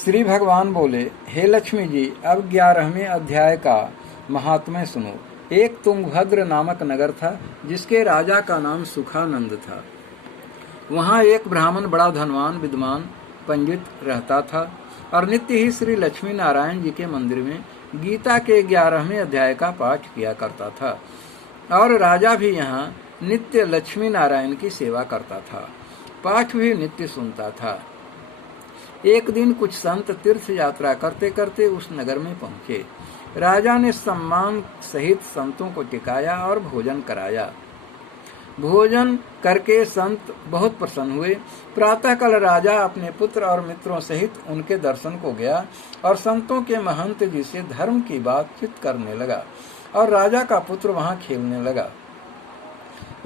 श्री भगवान बोले, हे लक्ष्मी जी, अब 11वें अध्याय का महात्म्य सुनो। एक तुंगभद्र नामक नगर था, जिसके राजा का नाम सुखानंद था। वहाँ एक ब्राह्मण बड़ा धनवान विद्वान पंडित रहता था और नित्य ही श्री लक्ष्मी नारायण जी के मंदिर में गीता के 11वें अध्याय का पाठ किया करता था। और राजा भी यहाँ नित्य लक्ष्मी नारायण की सेवा करता था, पाठ भी नित्य सुनता था। एक दिन कुछ संत तीर्थ यात्रा करते करते उस नगर में पहुंचे। राजा ने सम्मान सहित संतों को टिकाया और भोजन कराया। भोजन करके संत बहुत प्रसन्न हुए। प्रातःकाल राजा अपने पुत्र और मित्रों सहित उनके दर्शन को गया और संतों के महंत जी से धर्म की बातचीत करने लगा और राजा का पुत्र वहां खेलने लगा।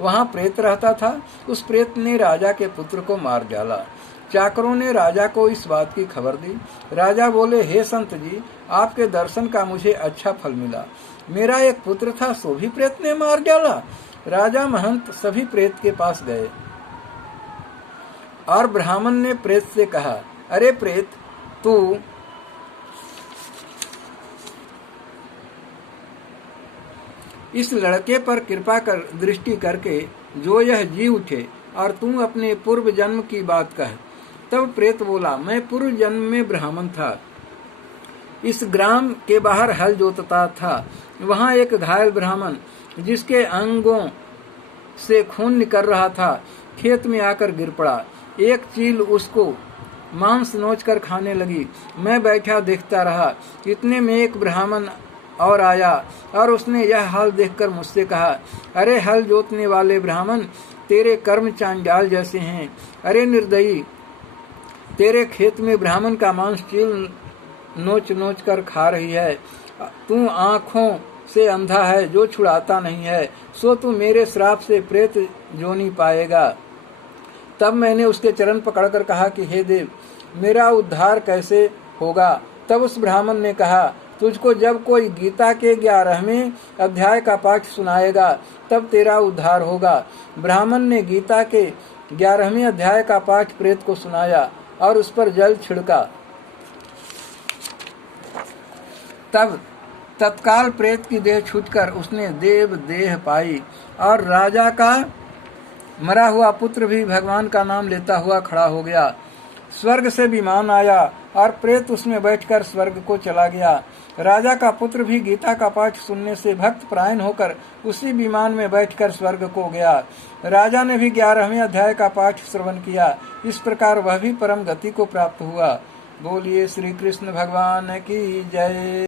वहां प्रेत रहता था। उस प्रेत ने राजा के पुत्र को मार डाला। चाकरों ने राजा को इस बात की खबर दी। राजा बोले, हे संत जी, आपके दर्शन का मुझे अच्छा फल मिला। मेरा एक पुत्र था, सो भी प्रेत ने मार डाला। राजा महंत सभी प्रेत के पास गए और ब्राह्मण ने प्रेत से कहा, अरे प्रेत, तू इस लड़के पर कृपा कर दृष्टि करके जो यह जी उठे और तू अपने पूर्व जन्म की बात कह। तब प्रेत बोला, मैं पूर्व जन्म में ब्राह्मण था, इस ग्राम के बाहर हल जोतता था। वहां एक घायल ब्राह्मण जिसके अंगों से खून निकल रहा था, खेत में आकर गिर पड़ा। एक चील उसको मांस नोचकर खाने लगी। मैं बैठा देखता रहा। इतने में एक ब्राह्मण और आया और उसने यह हाल देखकर मुझसे कहा, अरे हल जोतने वाले ब्राह्मण, तेरे कर्म चांडाल जैसे हैं। अरे निर्दयी, तेरे खेत में ब्राह्मण का मांस चील नोच नोच कर खा रही है। तू आंखों से अंधा है, जो छुड़ाता नहीं है, सो तू मेरे श्राप से प्रेत जोनी पाएगा। तब मैंने उसके चरण पकड़कर कहा कि हे देव, मेरा उद्धार कैसे होगा? तब उस ब्राह्मण ने कहा, तुझको जब कोई गीता के 11वें अध्याय का पाठ सुनाएगा, तब तेरा उद्धार होगा। ब्राह्मण ने गीता के 11वें अध्याय का पाठ प्रेत को सुनाया और उस पर जल छिड़का। तब तत्काल प्रेत की देह छूटकर उसने देव देह पाई और राजा का मरा हुआ पुत्र भी भगवान का नाम लेता हुआ खड़ा हो गया। स्वर्ग से विमान आया और प्रेत उसमें बैठकर स्वर्ग को चला गया। राजा का पुत्र भी गीता का पाठ सुनने से भक्त परायण होकर उसी विमान में बैठकर स्वर्ग को गया। राजा ने भी 11वें अध्याय का पाठ श्रवण किया। इस प्रकार वह भी परम गति को प्राप्त हुआ। बोलिए श्री कृष्ण भगवान की जय।